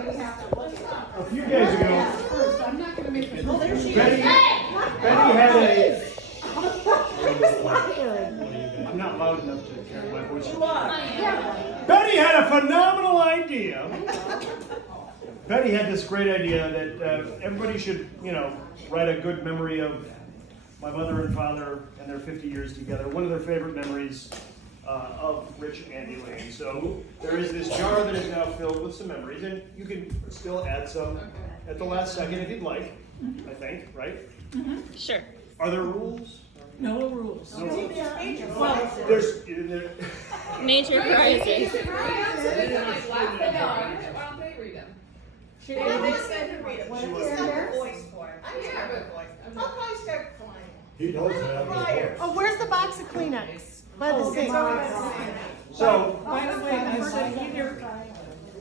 A few days ago, Betty had a. I'm not loud enough to carry my voice. Betty had a phenomenal idea. Betty had this great idea that everybody should, write a good memory of my mother and father and their 50 years together. One of their favorite memories of Rich and Elaine. So there is this jar that is now filled with some memories, and you can still add some at the last second if you'd like, I think, right? Mm-hmm. Sure. Are there rules? No rules. No rules. Well, There's Major prizes. He knows that. Oh, where's the box of Kleenex? By the sink. So, by the way, I said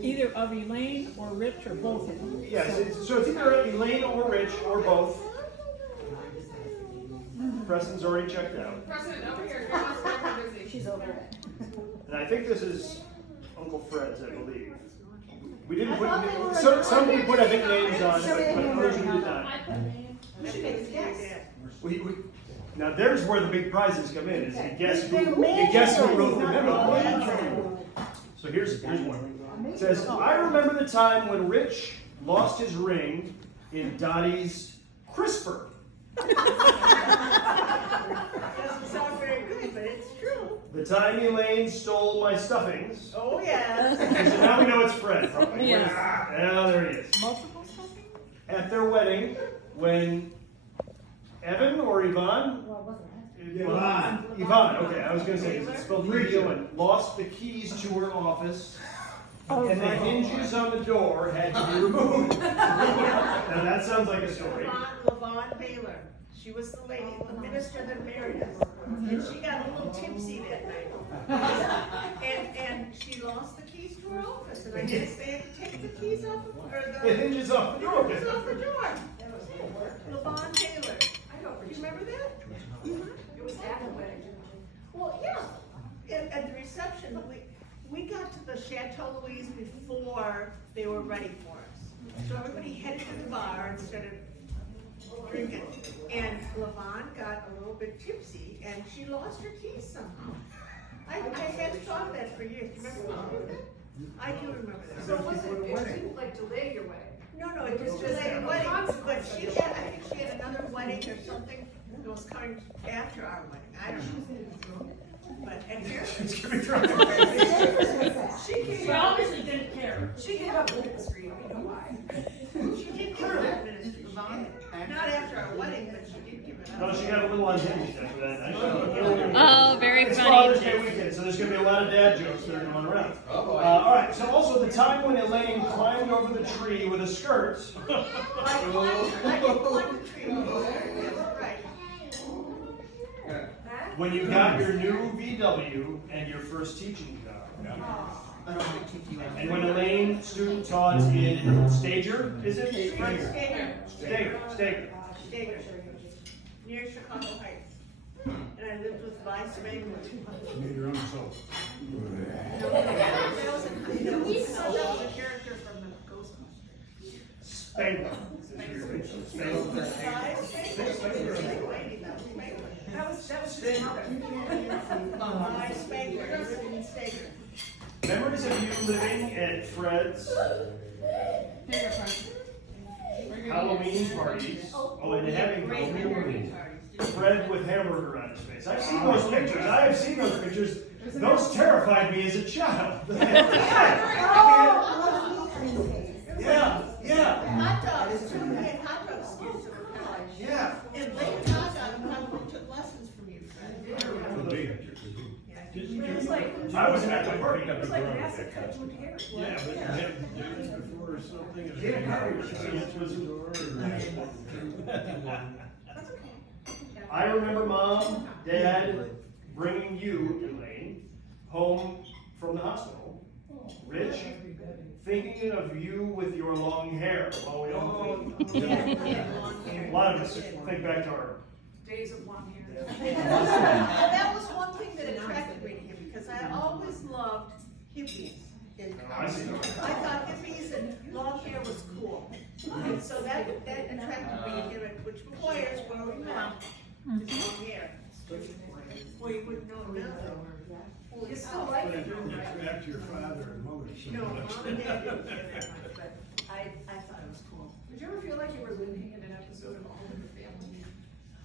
either of Elaine or Rich or both of them. yes, so it's either Elaine or Rich or both. Preston's already checked out. Preston, over here. Grandma's super busy. She's over it. And I think this is Uncle Fred's, I believe. We didn't I put, thought they were- some we put, I think, names on it, but others we did not. Now there's where the big prizes come in, is you guess who wrote the memo. So here's one. It says, I remember the time when Rich lost his ring in Dottie's CRISPR. Doesn't sound very good, but it's true. The time Elaine stole my stuffings. Oh, yes. So now we know it's Fred, probably. Yes. Yeah, there he is. Multiple stuffing? At their wedding, when Evan or Yvonne? Well, it wasn't Yvonne, okay, I was gonna say, it's spelled Yvonne, lost the keys to her office, and the hinges on the door had to be removed. Now that sounds like a story. Levon Baylor. She was the lady, the minister that married us. And she got a little tipsy that night. And she lost the keys to her office. And I guess they had to take the keys off of, or The hinges off the door. hinges off the door. Levon Baylor. Do you remember that? It was at the wedding. Well, yeah. At the reception, we got to the Chateau Louise before they were ready for us. So everybody headed to the bar and started drinking. And Levon got a little bit tipsy and she lost her keys somehow. I hadn't thought of that for years. Do you remember that? I do remember that. So it didn't like delay your wedding? No, it was just like a wedding, but she had, I think she had another wedding or something that was coming after our wedding. I don't know. But, and here, It's gonna be drunk. She obviously didn't care. She gave up ministry, we know why. she did give up ministry. Not after our wedding, but she did give it up. No, she got a little unhinged after that. Oh, very It's funny. Father's Day weekend, so there's going to be a lot of dad jokes that are going around. All right, so also the time when Elaine climbed over the tree with a skirt. I didn't want the tree. That's right. When you got your new VW and your first teaching job. And when Elaine student taught in Stager, is it? Stager. Near Chicago Heights. And I lived with Vi Spangler. Made your own soap. That was a character from the Ghostbusters. Spangler. Spangler. That was his mother. Vi Spangler, living in Stager. Memories of you living at Fred's Halloween parties. Oh, and having Halloween parties. Fred with hamburger on his face. I've seen those pictures. I have seen those pictures. Those terrified me as a child. Yeah. Hot dogs, too. We had hot dog skills in the college. Yeah. And Lake Tahoe probably took lessons from you, Fred. It was like, I wasn't at the party. it was like massive cut to hair. Yeah, but you had news before or something. I remember Mom, Dad bringing you, Elaine, home from the hospital. Rich, thinking of you with your long hair. Oh, we all a lot of us think back to our. Days of long hair. Well, that was one thing that attracted me to him, because I always loved hippies in I college. see. I thought hippies and long that attracted me, you know, which requires when we come, it's long hair. Well, you wouldn't know now, though. Well, you still like it. Attract your father and mother so No, much. mom and dad didn't care that much, but I thought it was cool. Did you ever feel like you were living in an episode of All in the Family?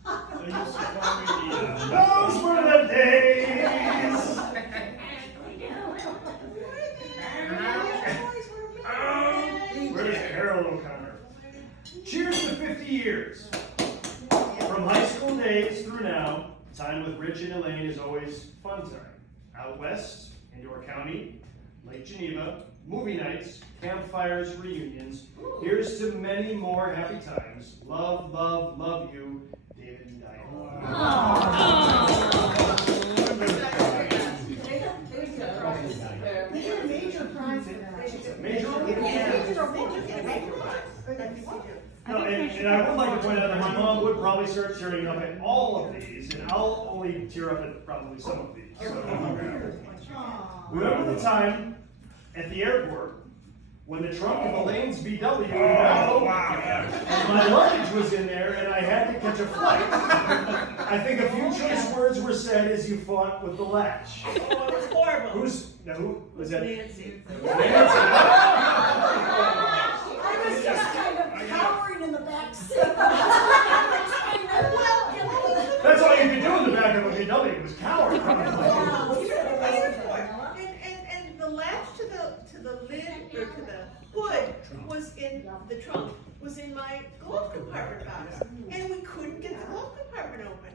They used to call me the, Those were the days. Where's Harold O'Connor? Cheers to 50 years. From high school days through now, time with Rich and Elaine is always fun time. Out west, Indoor County, Lake Geneva, movie nights, campfires, reunions. Here's to many more happy times. Love, love, love you, David and Diane. They get a major prize for that. Major. No, Yeah. and I would like to point out that my mom would probably start tearing up at all of these, and I'll only tear up at probably some of these. So, remember the time at the airport when the trunk of Elaine's VW and my luggage was in there and I had to catch a flight. I think a few choice words were said as you fought with the latch. Oh, it was horrible. Who was that? Nancy. Nancy. I was just kind of cowering in the back seat. That's all you could do in the back of a VW was cower. And the latch to the lid or to the hood was in the trunk, was in my glove compartment box, and we couldn't get the glove compartment open.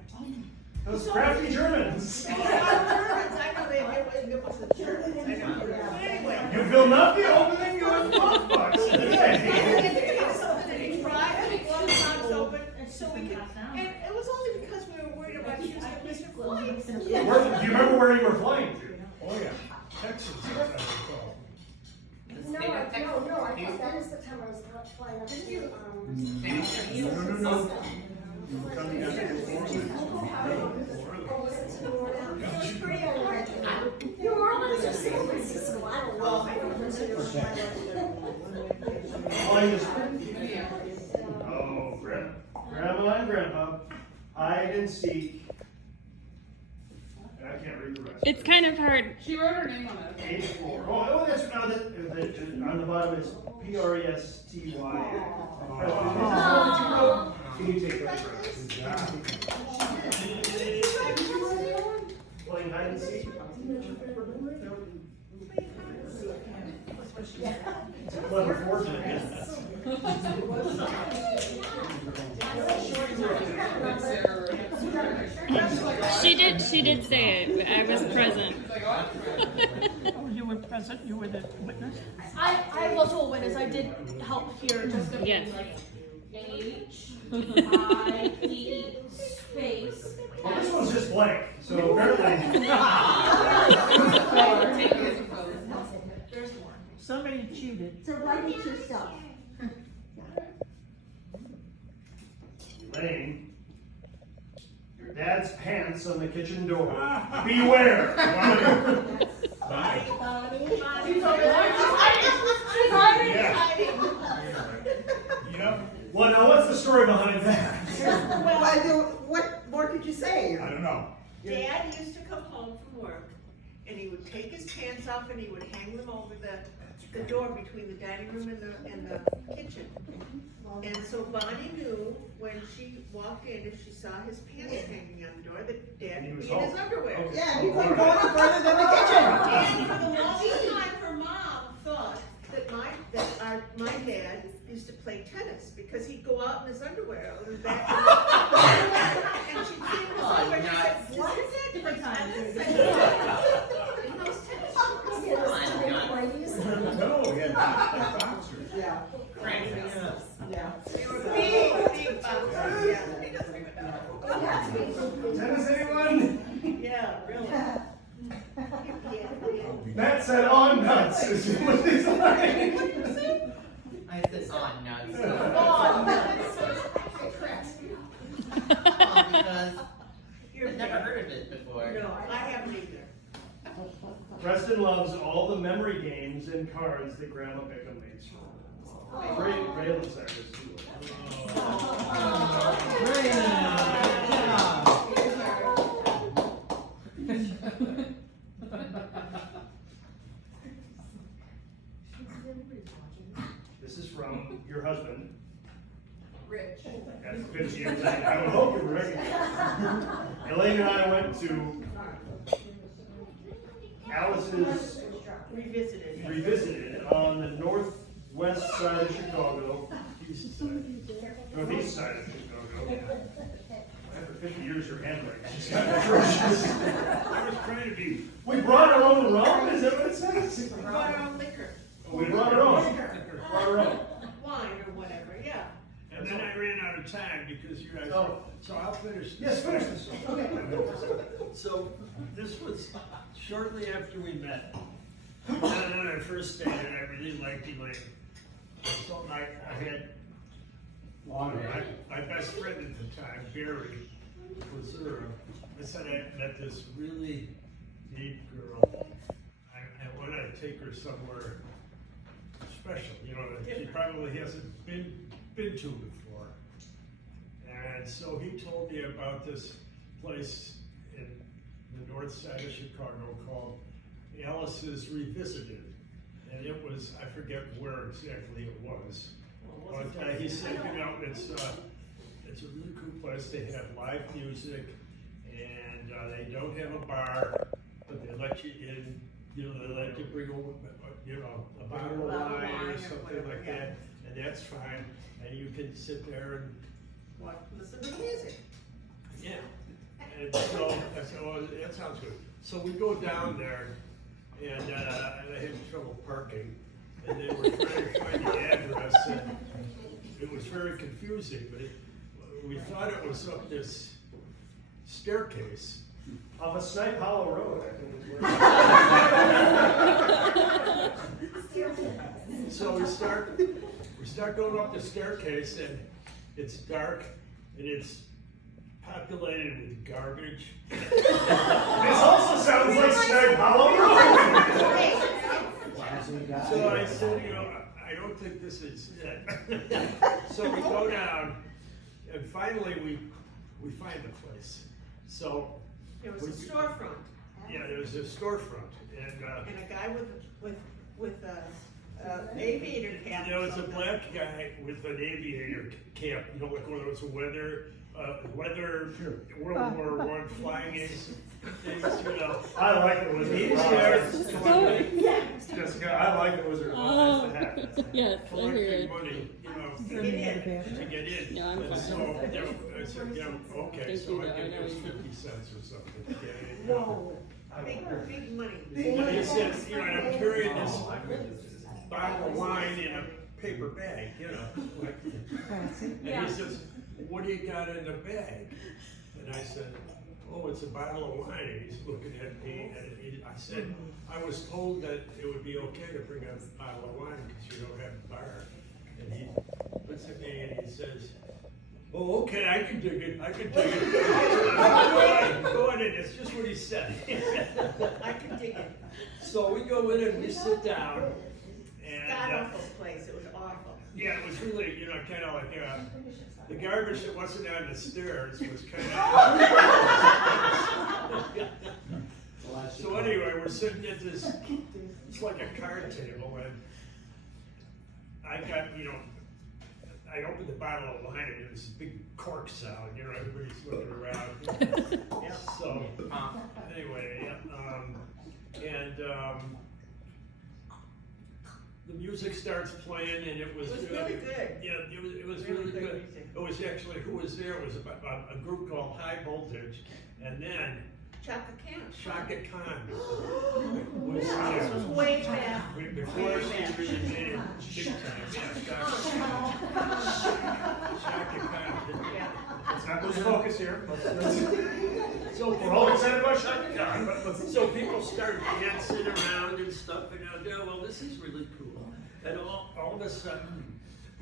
Those crafty Germans. Oh, Germans, I know it was the Germans, I know. But anyway. You will not be opening your glove box today. And something that he tried, and the glove box open, and so we could, and it was only because we were worried about she was gonna miss her flight. Do you remember where you were flying to? oh yeah, Texas, as I recall. No, I think that is the time I was flying up to, No. You were coming down to Florida. or was it to New Orleans? It was pretty hard. New Orleans or San Francisco, I don't know. I don't know. Flying to Oh, Grandma and Grandpa, hide and seek. And I can't read the rest. It's kind of hard. She wrote her name on it. Page 4. Oh, that's on the bottom is Presty. Can you take that? Playing hide and seek? It's a clever fortune. She did say it. I was present. Oh, you were present, you were the witness? I was a witness. I did help here. Just Yes. H-I-E space. Well, this one's just blank, so apparently. There's more. Somebody cheated. So write it yourself. Elaine, your dad's pants on the kitchen door. Beware. She's over there. She's hiding. Yep. Well, now what's the story behind that? What more could you say? I don't know. Dad used to come home from work, and he would take his pants off and he would hang them over the door between the dining room and the kitchen. And so Bonnie knew when she walked in, if she saw his pants hanging on the door, that Dad He would was be in his home. underwear. Okay. Yeah, you couldn't go any further than the kitchen. And for the longest time, her mom thought that my dad used to play tennis because he'd go out in his underwear out in the back. And she'd see him in his underwear. She said, "What is that? Different times. In those tennis shorts." No, he had boxers. Yeah. Yeah. They were big boxers. Yeah. He doesn't even know. Tennis, anyone? Yeah, really. Yeah. Matt said on nuts. Is what he's like. I said on nuts. Oh, Because you're I've never heard of it before. No, I haven't either. Preston loves all the memory games and cards that Grandma Bickham makes for him. Ray loves that too. from your husband. Rich. That's 50 years. I would hope you recognize. Elaine and I went to Alice's Revisited on the northwest side of Chicago, northeast side of Chicago. After 50 years, your handwriting just got atrocious. I was trying to be. We brought our own rum. Is that what it says? We brought our own liquor, We brought our own. Brought our own. wine or whatever, yeah. And then I ran out of time because you guys, Oh. so I'll finish. Yes, finish this. So this was shortly after we met. And on our first date, and I really liked Elaine. So I had my best friend at the time, Barry, was there. I said I met this really neat girl. I want to take her somewhere special, you know, that she probably hasn't been to before. And so he told me about this place in the north side of Chicago called Alice's Revisited. And it was, I forget where exactly it was. But he said, you know, it's a really cool place. They have live music and they don't have a bar, but they let you in, you know, they let you bring a bottle of wine or something like that. And that's fine. And you can sit there and Listen to music. yeah. And so I said, oh, that sounds good. So we go down there, and I had trouble parking, and they were trying to find the address, and it was very confusing, but we thought it was up this staircase. Off of Snipe Hollow Road, I think is where. So we start going up the staircase, and it's dark, and it's populated with garbage. This also sounds like Snipe Hollow Road. So I said, you know, I don't think this is it. So we go down, and finally we find the place. So There was a storefront, yeah, there's a storefront, and and a guy with aviator cap. there was a something. black guy with an aviator cap, you know, like one of those weather World War I flying ace things, you know. I like the Wizard He's of there Oz. Jessica, I like the Wizard of Oz. That's the hat. That's the hat. Yes, I hear collecting it. money, you know, To to get in. No, I'm And fine. so, you know, I said, you know, okay, Thank so you, I though. I give know it was you mean. 50 cents or something to get in. Whoa, big money. And he said, you know, and I'm carrying this bottle of wine in a paper bag, you know. Like, and he says, what do you got in the bag? And I said, oh, it's a bottle of wine. And he's looking at me, and I said, I was told that it would be okay to bring a bottle of wine because you don't have a bar. And he looks at me and he says, oh, okay, I can dig it, I can dig it. Go on in, it's just what he said. I can dig it. So we go in and we sit down, God and awful place, it was awful. yeah, it was really, you know, kind of like the garbage that wasn't on the stairs was kind of. So anyway, we're sitting at this, it's like a card table, and I got, you know, I opened the bottle of wine and it was a big cork sound, you know, everybody's looking around. So, anyway, the music starts playing and it was really good. Yeah, it was Really really good good. music. It was actually, who was there was a group called High Voltage, and then Chaka Khan. Shaka Khan was This there. was way back. Before she really made it big time, yeah, Shaka Khan. Yeah. Let's not lose focus here. So We're all excited about Shaka Khan, but so people start dancing around and stuff, and I go, well, this is really cool. And all of a sudden,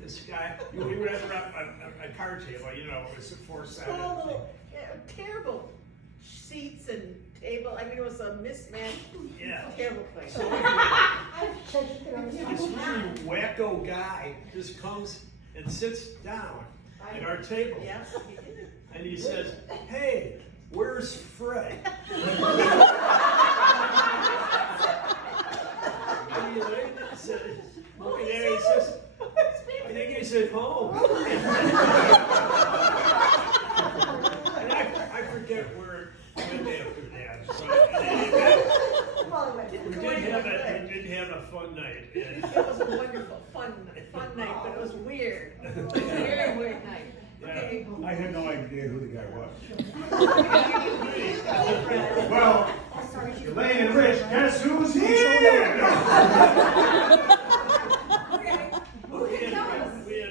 this guy, we were at a card table, you know, it was a four-sided. Small little, terrible seats and table, I mean, it was a mismatched, Yeah. terrible place. So anyway, this really wacko guy just comes and sits down at our table. Yeah, he did. And he says, hey, where's Fred? And he says, looking at it, he says, Daddy's at home. And I forget where it went after that. So, we did have a fun night. And It was a wonderful, fun night, but it was weird. It was a very weird night. Okay. I had no idea who the guy was. Well, Elaine and Rich, guess who's here? We had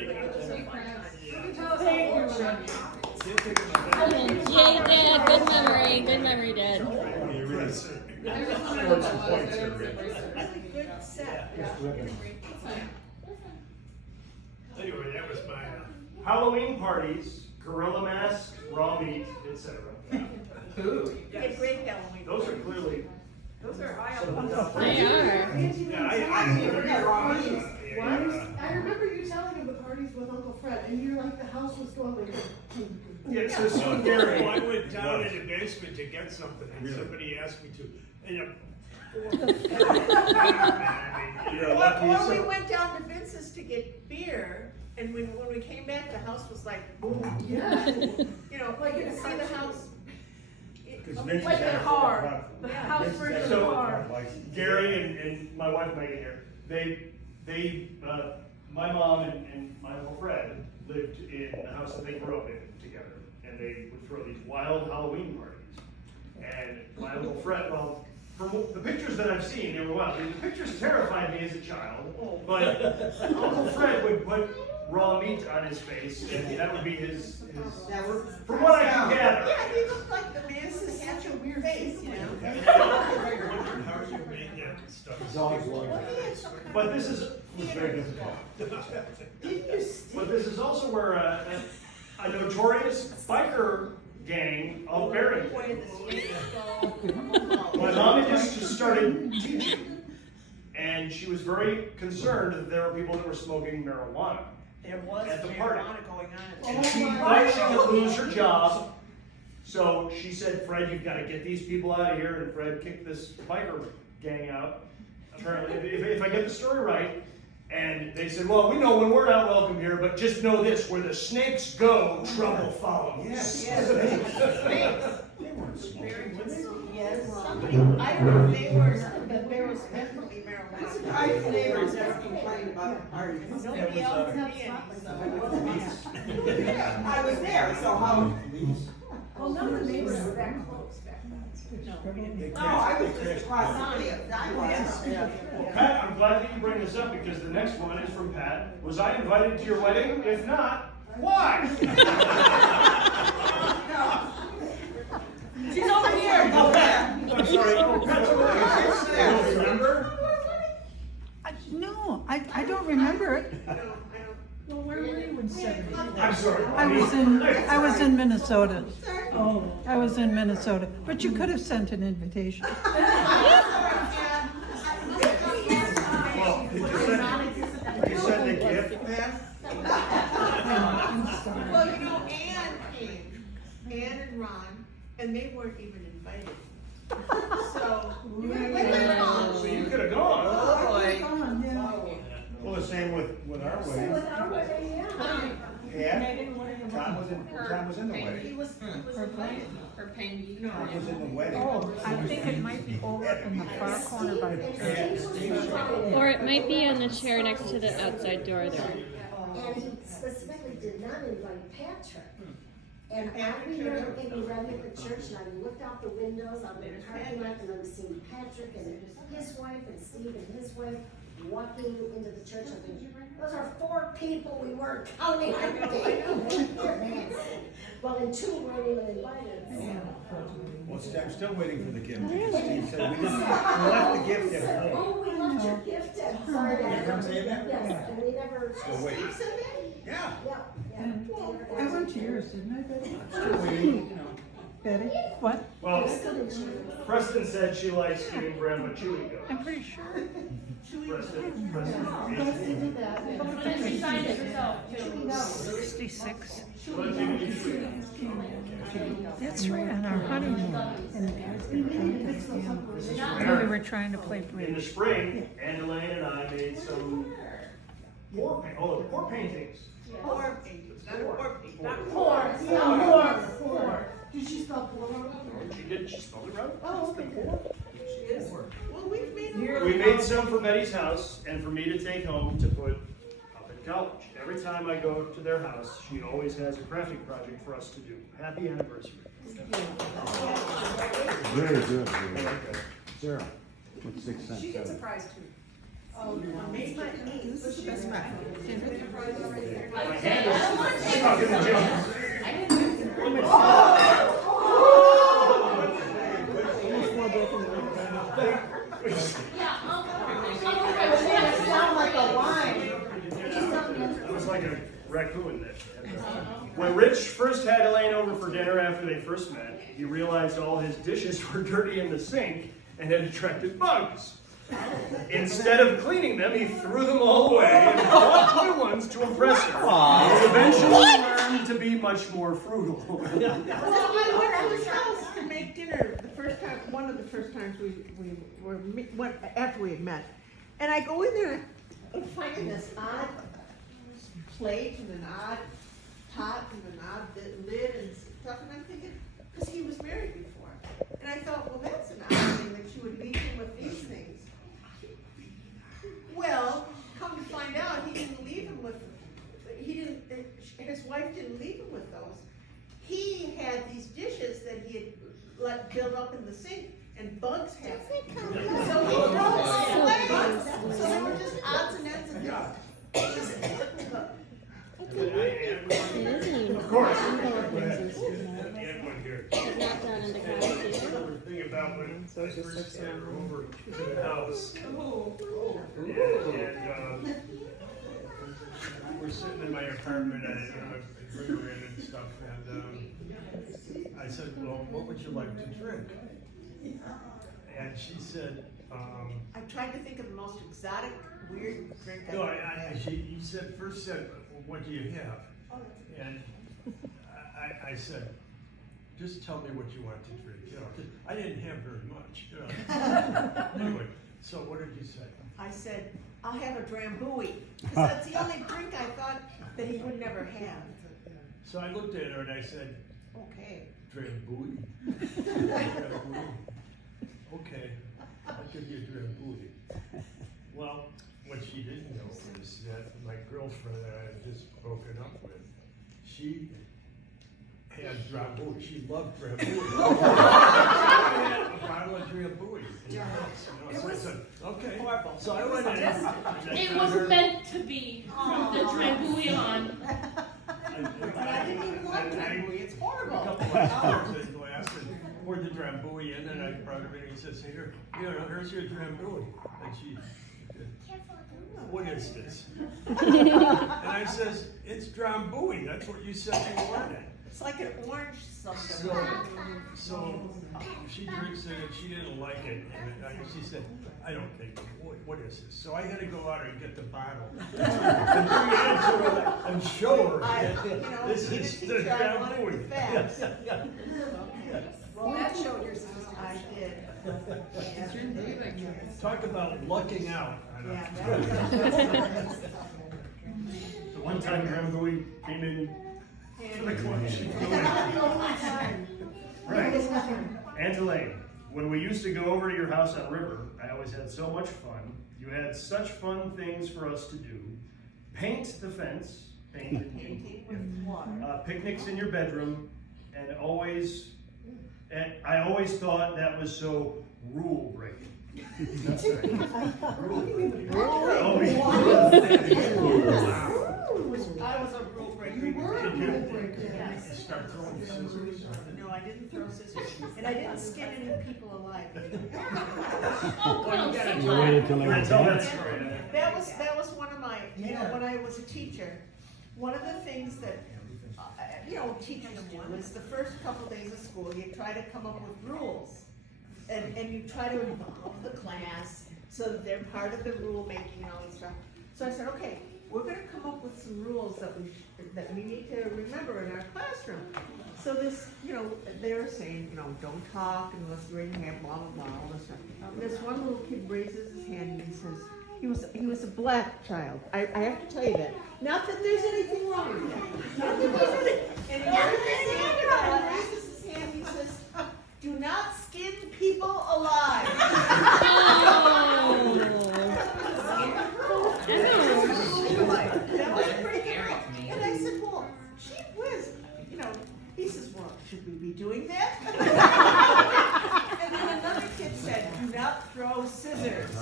a good Yay, Dad. Good memory. Good memory, Dad. Really good set. Anyway, that was my. Halloween parties, gorilla masks, raw meat, etc. We had great Halloween. Those are clearly Those are some of the top They ones. are. Yeah, I remember you telling him the parties with Uncle Fred, and you're like, the house was going like. Yeah, so soon I Gary. went down in the basement to get something, and somebody asked me to. And You're lucky. Or we went down to Vince's to get beer, and when we came back, the house was like, boom. Yeah. You know, like you could see the house. Like a car. The house version of the So, car. Gary and my wife Megan here, my mom and my Uncle Fred lived in the house that they grew up in together, and they would throw these wild Halloween parties. And my Uncle Fred, well, from the pictures that I've seen, they were wild. The pictures terrified me as a child, but Uncle Fred would put raw meat on his face, and that would be his from what I can gather. Yeah, he looked like the man who had a weird face, you know? I wondered how you made that stuff. Well, he had some kind But of- this is very difficult. Didn't you see? But this is also where a notorious biker gang of Barrington. Boy in the street, so- My mom had just started teaching, and she was very concerned that there were people that were smoking marijuana. There was At the party. marijuana going on. And she thought she could lose her job, so she said, Fred, you've got to get these people out of here, and Fred kicked this biker gang out. Apparently, if I get the story right, and they said, well, we know when we're not welcome here, but just know this, where the snakes go, trouble follows. Yes. Yes. Somebody, I heard they were, that there was definitely marijuana. Our neighbors never complained about the parties. Nobody else did any, so it wasn't us. I was there, so how? Well, none of the neighbors were that close back then. No, I was just across the field. I was. Pat, I'm glad that you bring this up because the next one is from Pat. Was I invited to your wedding? If not, why? She's over here. Go there. I'm sorry. Pat's over there. You don't remember? No, I don't remember it. Well, where were you in '70? I'm sorry. I was in Minnesota. Oh. I was in Minnesota, but you could have sent an invitation. Well, did you send a gift? Well, you know, Ann came, Ann and Ron, and they weren't even invited. So, you were So you could have gone. Oh, boy. Well, the same with our So wedding. with our wedding, yeah. Yeah. Tom was in the wedding. He was invited. Or Pengy. Tom was in the wedding. Oh, I think it might be over in the far corner by the Or it might be on the chair next to the outside door there. And he specifically did not invite Patrick. And I remember being running at the church, and I looked out the windows on the parking lot, and I was seeing Patrick and his wife, and Steve and his wife walking into the church. I think, those are 4 people we weren't counting. Well, and 2 weren't even invited. Well, I'm still waiting for the gift. Steve said we left the gift at home. Oh, we left your gift at home. You heard him say that? Yes, and we never. Still waiting. Yeah. Yeah. I went to yours, didn't I, Betty? Still waiting. Betty? What? Well, Preston said she likes eating Grandma Chewy Gum. I'm pretty sure. Preston. She signed it herself, too. 66. Let's eat Chewy Gum. That's right, on our honeymoon. And we were trying to play In the bridge. spring, Ann Elaine and I made some war paint. Oh, pour paintings. Pour paintings, not pour paintings. Not Pour, yeah, pour. Did she spell pour wrong? She did, she spelled it wrong. Oh, okay, good. She is. Well, we've made a We made some for Betty's house and for me to take home to put up at college. Every time I go to their house, she always has a crafting project for us to do. Happy anniversary. Very good. Sarah, what's 6 cents? She gets a prize too. Make my niece. This is the best map. My hand is stuck in the gym. Sound like a wine. It was like a raccoon that. When Rich first had Elaine over for dinner after they first met, he realized all his dishes were dirty in the sink and had attracted bugs. Instead of cleaning them, he threw them all away and bought new ones to impress her. He eventually learned to be much more frugal. Well, I went to his house to make dinner the first time, one of the first times went after we had met. And I go in there and I'm finding this odd plate and an odd pot and an odd lid and stuff. And I'm thinking, because he was married before. And I thought, well, that's an odd thing that you would leave him with these things. Well, come to find out, his wife didn't leave him with those. He had these dishes that he had let build up in the sink, and bugs had them. So he threw them all away. So they were just odds and ends of this. Of course. Add one here. Not done in the county. Another thing about when I first had her over to the house. And we're sitting in my apartment, and I bring her in and stuff, and I said, well, what would you like to drink? And she said, I tried to think of the most exotic, weird drink I no, could have. you first said, well, what do you have? And I said, just tell me what you want to drink, 'cause I didn't have very much, Anyway, so what did you say? I said, I'll have a Drambuie, because that's the only drink I thought that he would never have. So I looked at her and I said, Okay. Drambuie? Drambuie. Okay, I'll give you a Drambuie. Well, what she didn't know is that my girlfriend that I had just broken up with, she had Drambuie. She loved Drambuie. She had a bottle of Drambuie in the house. So I said, okay. So I went in. and I It got was her- meant to be from the Drambuie. But I didn't even want Drambuie, it's A horrible. couple of hours in glass and poured the Drambuie in, and I brought her in and he says, here, here's your Drambuie. And she said, what is this? And I says, it's Drambuie, that's what you said you wanted. It's like an orange something. So she drinks it and she didn't like it, and she said, I don't think, what is this? So I had to go out and get the bottle and bring it in to her and show her. This is the Drambuie. Well, that showed your sister. I did. Talk about lucking out. Yeah, The one time Drambuie came in to the collection. Right. Aunt Elaine, when we used to go over to your house on River, I always had so much fun. You had such fun things for us to do. Paint the fence, Painting with water. picnics in your bedroom, and I always thought that was so rule breaking. That's right. I was a rule breaker. Did you start throwing scissors? No, I didn't throw scissors, and I didn't skin any people alive. You waited till they were That's all dead? that's right. That was one of my, when I was a teacher, one of the things that, teachers do is the first couple days of school, you try to come up with rules. And you try to involve the class so that they're part of the rule making and all this stuff. So I said, okay, we're gonna come up with some rules that we need to remember in our classroom. So this, they were saying, don't talk unless you're in hand, blah, blah, blah, all this stuff. And this one little kid raises his hand and he says, He was a black child. I have to tell you that. Not that there's anything wrong with that. Not that there's anything. And he raises his hand, he says, "Do not skin people alive." That was pretty scary. And I said, "Well, gee whiz, you know." He says, "Well, should we be doing that?" And then another kid said, "Do not throw scissors."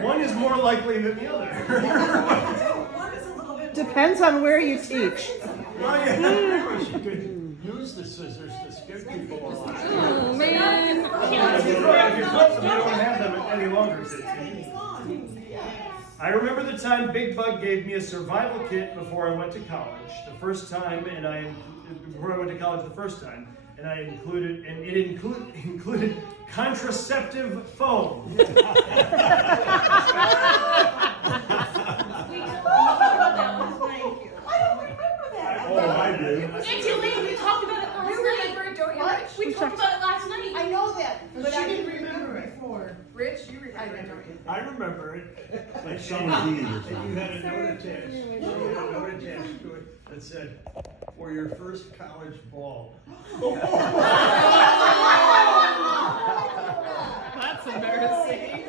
One is more likely than the other. One is a little bit. Depends on where you teach. Well, yeah. She could use the scissors to skin people alive. Oh man. If you flip them, you don't have them any longer. I remember the time Big Bug gave me a survival kit before I went to college. Before I went to college the first time, and it included contraceptive foam. I don't remember that. Oh, I do. Auntie Elaine, we talked about it last night. Don't you? What? We talked about it last night. I know that, but I didn't remember it before. Rich, you remember it, don't you? I remember it. Like summer beans or And you something. had a note attached. You had a note attached to it that said, "For your first college ball." That's embarrassing.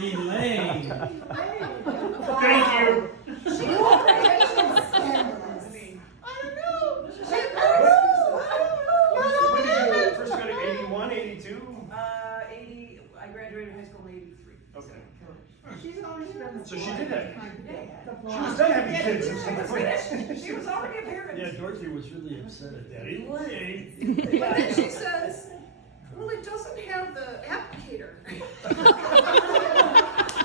Elaine. Thank you. When did you first go to 81, 82? 80, I graduated high school in 83. Okay. She's always been. So she did that. She was done having kids at some point. She was already a parent. Yeah, Dorothy was really upset at that. Elaine. But then she says, "Well, it doesn't have the applicator."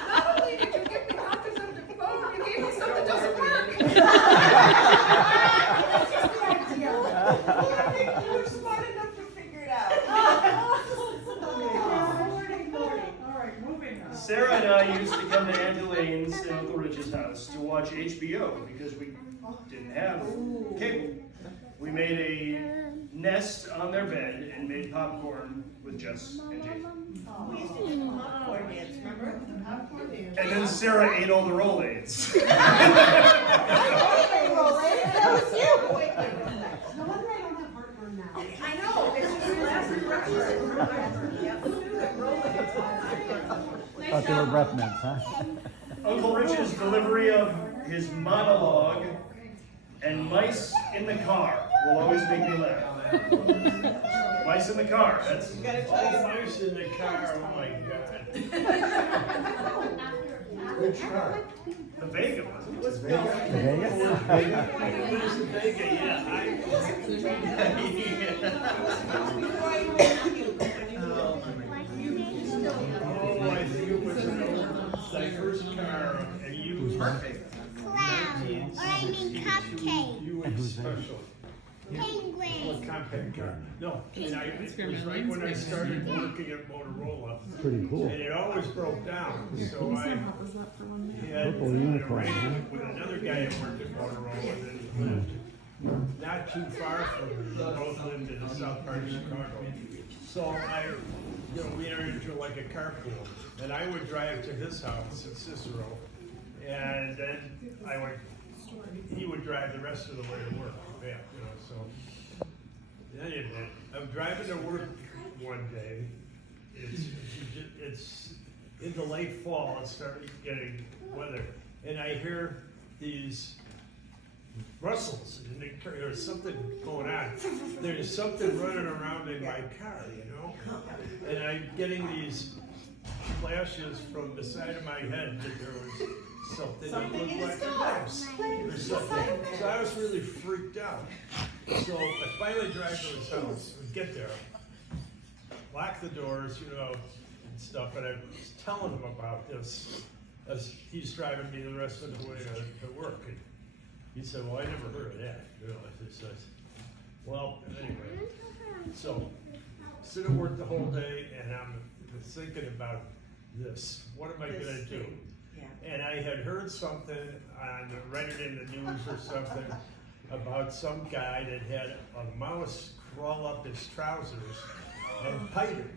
Not only did you give me copies of the phone, you gave me stuff that doesn't work. You were smart enough to figure it out. All right, moving on. Sarah and I used to come to Aunt Elaine's and Uncle Rich's house to watch HBO because we didn't have cable. We made a nest on their bed and made popcorn with Jess and Jason. We used to do popcorn dance, remember? Popcorn dance. And then Sarah ate all the Rolaids. That was you. No wonder I don't have heartburn now. I know, it's just last breakfast. Thought they were breath mints, huh? Uncle Rich's delivery of his monologue and mice in the car will always make me laugh. Mice in the car, that's... Oh, mice in the car, oh my God. Which car? The Vega, wasn't it? Vegas? It was a Vega, yeah. Oh, I think it was my first car, and you was perfect. Cupcake. You were special. Penguin. Compact car. No, and it was right when I started working at Motorola. Pretty cool. And it always broke down, so I had Purple an unicorn, huh? arrangement with another guy that worked at Motorola that lived not too far from me. We both lived in the south part of Chicago. So we entered into like a carpool, and I would drive to his house in Cicero, and then he would drive the rest of the way to work. Yeah, so. In any event, I'm driving to work one day. It's in the late fall. It started getting weather, and I hear these rustles, and there's something going on. There's something running around in my car, and I'm getting these flashes from the side of my head that there was something that looked like a mouse or something. So I was really freaked out. So I finally drive to his house, we get there, lock the doors, and stuff, and I was telling him about this as he's driving me the rest of the way to work. And he said, "Well, I never heard of that." I said, well, anyway, so sit at work the whole day, and I'm thinking about this. What am I gonna do? And I had heard something read it in the news or something about some guy that had a mouse crawl up his trousers and bite him.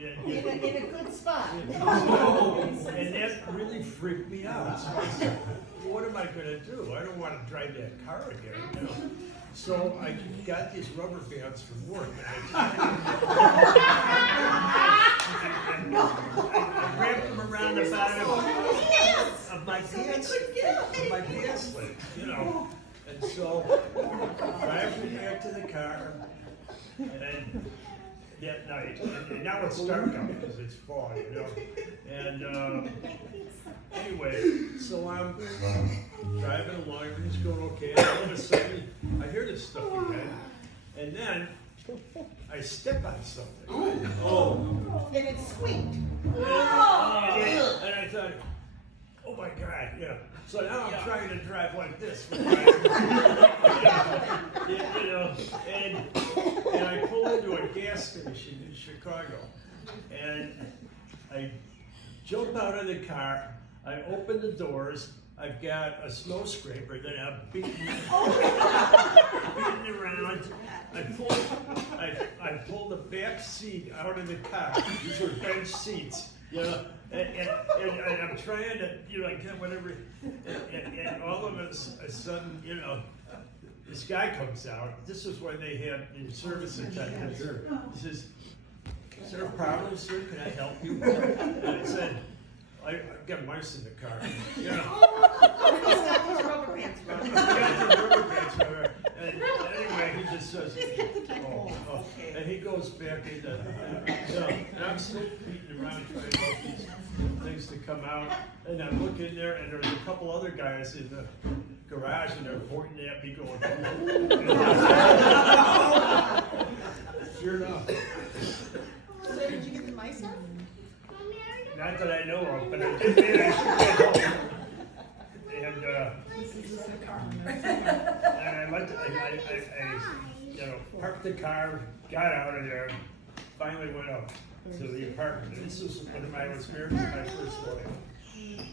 In a good spot. And that really freaked me out. So I said, what am I gonna do? I don't wanna drive that car again, you know? So I got these rubber bands from work and I wrapped them around the bottom of my pants leg, you know? And so driving back to the car and that night, and now it's dark out because it's fall, you know? And anyway, so I'm driving along, everything's going okay, and all of a sudden, I hear this stuff again, and then I step on something. Oh. And it squeaked. And I thought, oh my God, yeah. So now I'm trying to drive like this. With my, you know, and I pull into a gas station in Chicago, and I jump out of the car, I open the doors, I've got a snow scraper that I'm beating around. I pull the back seat out of the car. These are bench seats, you know, and I'm trying to, you know, get whatever, and all of a sudden, you know, this guy comes out. This is when they had the service attendant. He says, "Is there a problem, sir? Can I help you?" And I said, I've got mice in the car. You know. He's got those rubber pants on. He's got the rubber pants on. And anyway, he just says, oh. And he goes back into, you know, and I'm still beating around trying to get these things to come out. And I look in there, and there's a couple other guys in the garage, and they're pointing at me going, sure enough. So did you get the mice out? Not that I know of, but I did manage to get home. And I you know, parked the car, got out of there, finally went up to the apartment. And this was when I was married to my first wife.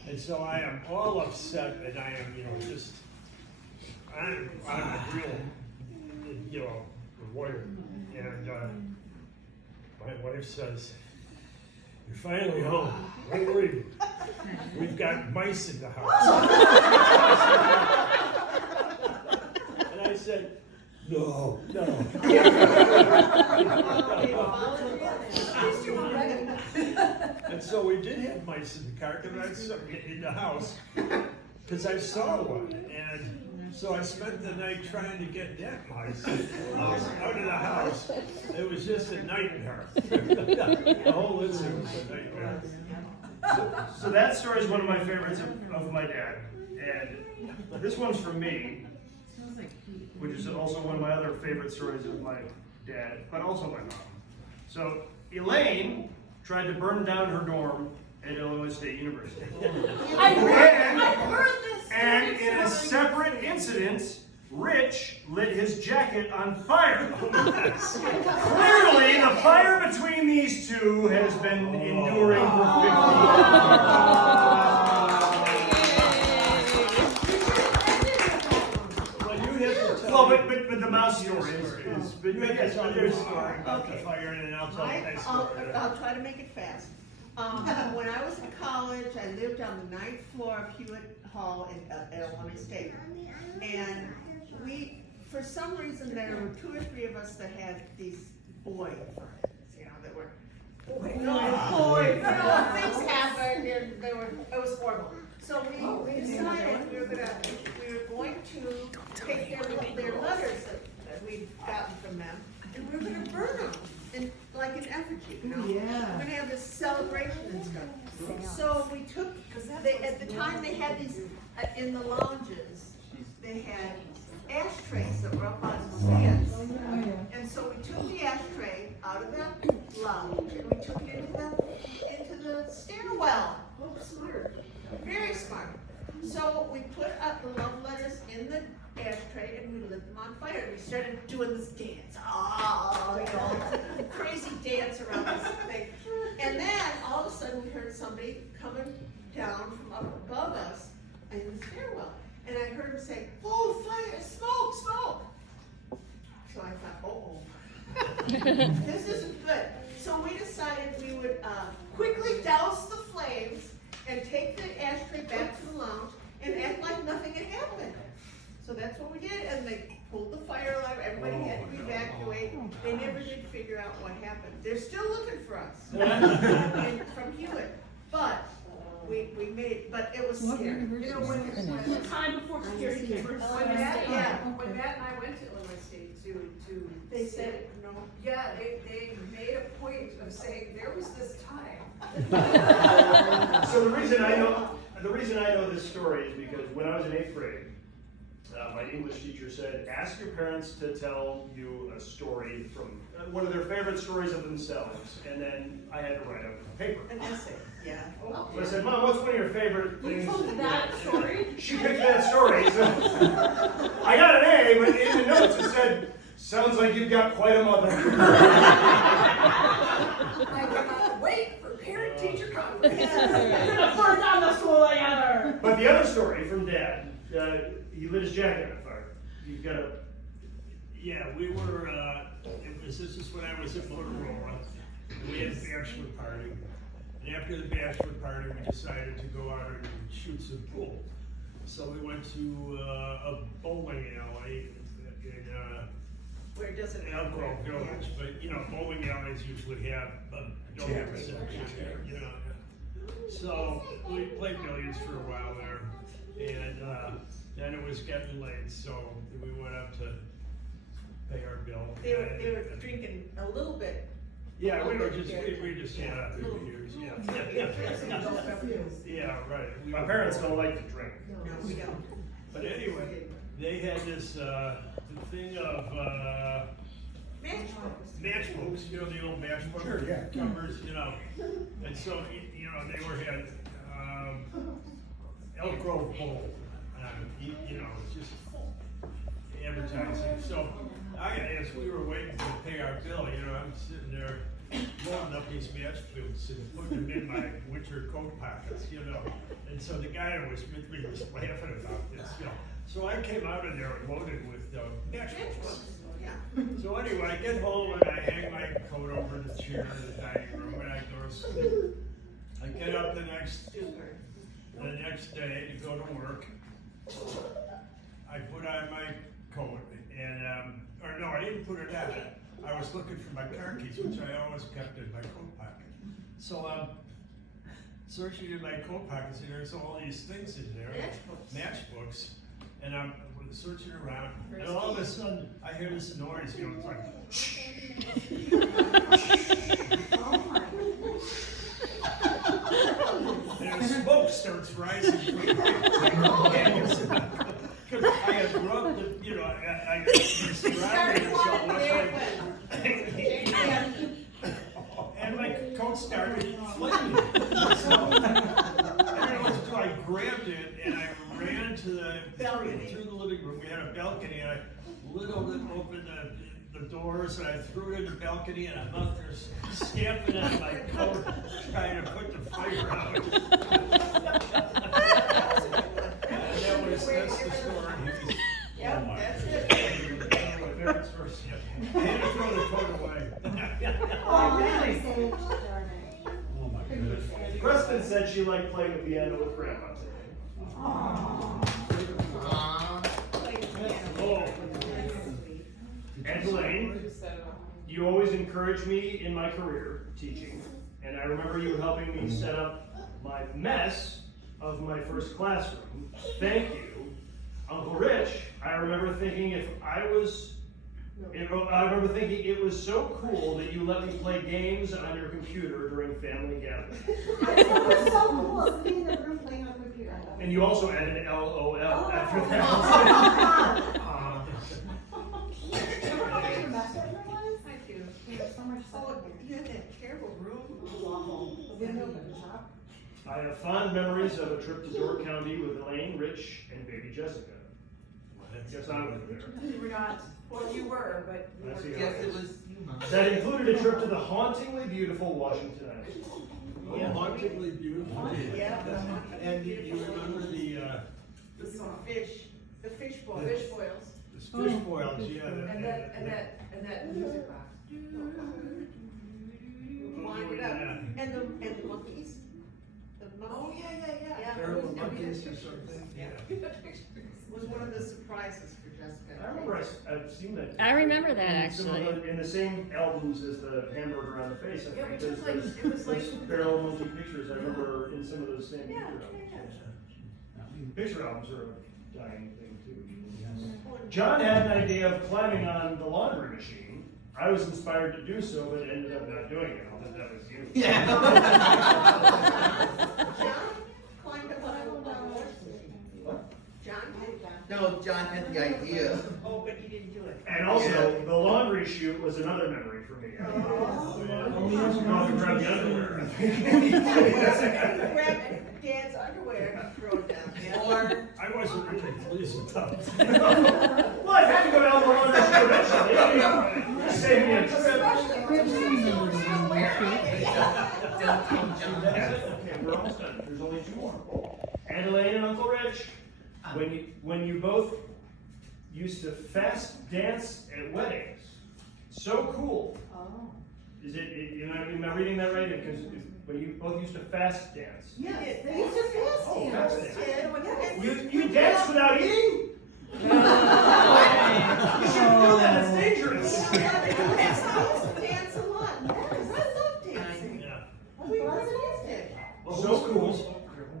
And so I am all upset, and I am, you know, just, I'm a real, you know, warrior. And my wife says, "You're finally home. Don't worry. We've got mice in the house." And I said, no. And so we did have mice in the car in the house because I saw one. And so I spent the night trying to get that mice out of the house. It was just a nightmare. The whole incident was a nightmare. So that story is one of my favorites of my dad. And this one's from me, which is also one of my other favorite stories of my dad, but also my mom. So Elaine tried to burn down her dorm at Illinois State University. And in a separate incident, Rich lit his jacket on fire. Clearly, the fire between these two has been enduring for 50 years. Well, but the mouse story is but yes, there's a story about the fire, and I'll tell you that story. I'll try to make it fast. When I was in college, I lived on the 9th floor of Hewitt Hall at Illinois State. And we, for some reason, there were 2 or 3 of us that had these boy friends, you know, that were, things happened, and it was horrible. So we decided we were going to take their letters that we'd gotten from them, and we were gonna burn them in like an effigy, you know? Yeah. We're gonna have this celebration and stuff. So we took, at the time they had these, in the lounges, they had ashtrays that were up on stands. And so we took the ashtray out of the lounge, and we took it into the stairwell. Oh, smart. Very smart. So we put up the love letters in the ashtray, and we lit them on fire. We started doing this dance. Crazy dance around this thing. And then all of a sudden we heard somebody coming down from up above us in the stairwell. And I heard him say, "Oh, fire, smoke, smoke." So I thought, this isn't good. So we decided we would, quickly douse the flames and take the ashtray back to the lounge and act like nothing had happened. So that's what we did, and they pulled the fire alarm, everybody had to evacuate. They never did figure out what happened. They're still looking for us, and from Hewitt. But we made, but it was scary. You know, when Time before security cameras. When Matt, Yeah. when Matt and I went to Illinois State to. They said, no. Yeah, they made a point of saying, there was this time. So the reason I know this story is because when I was in 8th grade, my English teacher said, ask your parents to tell you a story from one of their favorite stories of themselves, and then I had to write up a paper. An essay, yeah. So I said, Mom, what's one of your favorite things? You told that story? She picked that story, so I got an A, but in the notes it said, sounds like you've got quite a mother. I cannot wait for parent-teacher conference. We're gonna burn down the school together. But the other story from Dad, he lit his jacket on fire. You've got a... Yeah, we were, this is when I was at Motorola, and we had a bachelor party. And after the bachelor party, we decided to go out and shoot some pool. So we went to a bowling alley in Where does it Elk Grove Village, but you know, bowling alleys usually have a billiard section, you know. So we played billiards for a while there, and then it was getting late, so we went up to pay our bill. They were drinking a little bit. Yeah, we just had out there for years, yeah, right. My parents don't like to drink. No, we don't. But anyway, they had this thing of matchbooks, you know, the old matchbook covers, you know. And so, you know, they had Elk Grove Bowl, you know, just advertising. So as we were waiting to pay our bill, you know, I'm sitting there loading up these matchbooks and putting them in my winter coat pockets, you know. And so the guy who was with me was laughing about this, you know. So I came out of there loaded with matchbooks. Yeah. So anyway, I get home and I hang my coat over the chair in the dining room and I go to sleep. I get up the next day to go to work. I put on my coat and, or no, I didn't put it on. I was looking for my car keys, which I always kept in my coat pocket. So I'm searching in my coat pockets and there's all these things in there. Matchbooks. And I'm searching around, and all of a sudden, I hear this noise, you know, it's like, and smoke starts rising from the because I had rubbed the, you know, I surrounded myself and my coat started flaming. So, I don't know what to do, I grabbed it and I ran to the through the living room. We had a balcony, and I opened the doors, and I threw it in the balcony, and I'm out there stamping on my coat, trying to put the fire out. And that's the story. Yep, that's it. My parents first, I had to throw the coat away. Oh, really? Oh my goodness. Preston said she liked playing the piano with Grandma. Oh. And Elaine, you always encouraged me in my career teaching, and I remember you helping me set up my mess of my first classroom. Thank you. Uncle Rich, I remember thinking it was so cool that you let me play games on your computer during family gatherings. It was so cool, sitting in the room playing on the computer. And you also added LOL after that. Oh, you had that terrible room. I have fond memories of a trip to Door County with Elaine, Rich, and baby Jessica. I guess I was there. You were not, well, you were, but you I see were. how Yes, it it is. was you, Mom. That included a trip to the hauntingly beautiful Washington Islands. Oh, hauntingly beautiful. Yeah. And you remember the fish bowl. Fish boils. fish boils, yeah. And that music box. And the monkeys? Oh, yeah. Yeah. Feral monkeys or something, yeah. Was one of the surprises for Jessica. I remember I've seen that. I remember that, in some of actually. the- in the same albums as the hamburger on the face, I Yeah, think. we took, There's like, it was like- those feral monkey pictures. I remember in some of those same picture albums. Picture albums are a dying thing too. John had an idea of climbing on the laundry machine. I was inspired to do so, but ended up not doing it. I'll bet that was you. Yeah. John climbed up on the What? John did? No, John had the idea. Oh, but you didn't do it. And also, the laundry chute was another memory for me. Go and grab the underwear. Grab Dad's underwear and throw it down. Or I wasn't really pleased with that. Well, I had to go down the laundry chute eventually. You saved me a trip. don't tell John. Okay, we're almost done. There's only two more. Aunt Elaine and Uncle Rich, when you both used to fast dance at weddings, so cool. Is am I reading that right? Because when you both used to fast dance. Yeah, They used to fast Oh, dance. fast dance. did. You dance without eating? You shouldn't do that. It's dangerous. Dance a lot. Yes, I love dancing. Yeah. We loved it. Well, So cool.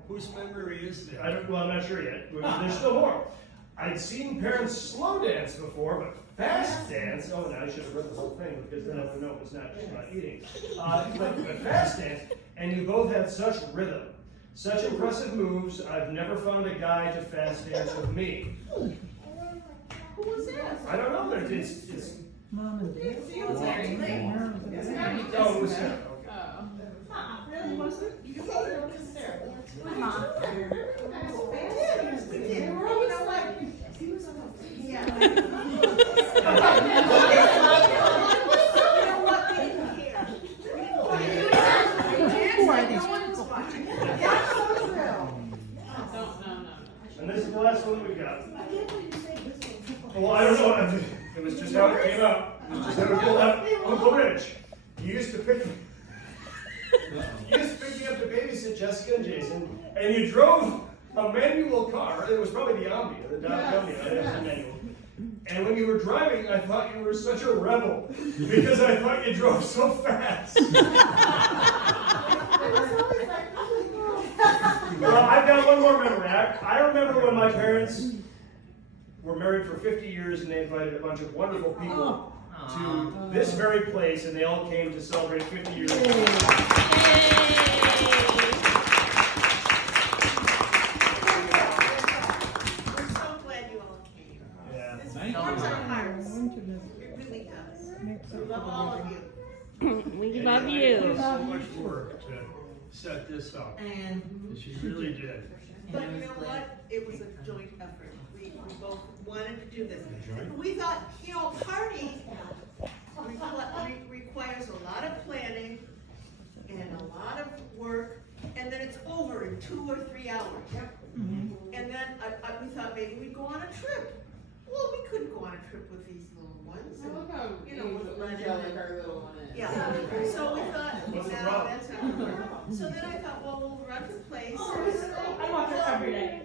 Whose memory is that? I'm not sure yet. There's still more. I'd seen parents slow dance before, but fast dance. Oh, now I should have read the whole thing because then I would know it's not just about eating. But fast dance, and you both had such rhythm, such impressive moves. I've never found a guy to fast dance with me. Who was that? I don't know, but it's. Mom and Dad. See, it was Mary Lane. It's gotta be Oh, it was Jessica. Sarah. Okay. Really wasn't? You can say it was Sarah. Mom. We did. You know what? Yeah. You know what? We didn't care. Who are these people? And this is the last one we got. Well, I don't know. It was just how it came out. It was just how it came out. Uncle Rich, you used to pick me up to babysit Jessica and Jason, and you drove a manual car. It was probably the Omnia, the Dodge Omnia. I didn't have a manual. And when you were driving, I thought you were such a rebel because I thought you drove so fast. Well, I've got one more memory. I remember when my parents were married for 50 years and they invited a bunch of wonderful people to this very place, and they all came to celebrate 50 years. We're so glad you all came. Yeah. This warms our hearts. It really does. We love all of you. We love It you. was so much work to set this up. And She really did. But you know what? It was a joint effort. We both wanted to do this. We thought, you know, a party requires a lot of planning and a lot of work, and then it's over in 2 or 3 hours. And then we thought maybe we'd go on a trip. Well, we couldn't go on a trip with these little ones. And, you know, with Lennon and, yeah. So we thought, What's the no, problem? that's not gonna work. So then I thought, well, we'll rent a place. I watch her every day.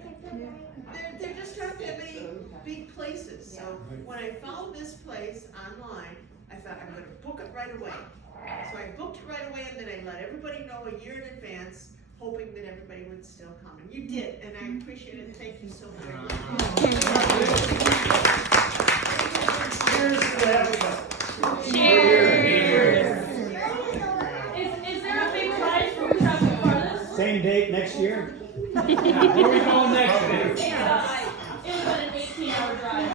There just aren't that many big places. So when I found this place online, I thought I'm gonna book it right away. So I booked it right away, and then I let everybody know a year in advance, hoping that everybody would still come. And you did, and I appreciate it. Thank you so very much. Cheers to the happy couple. Cheers. Is there a big prize for who travels the farthest? Same date next year? Where are we going next? It was an 18-hour drive.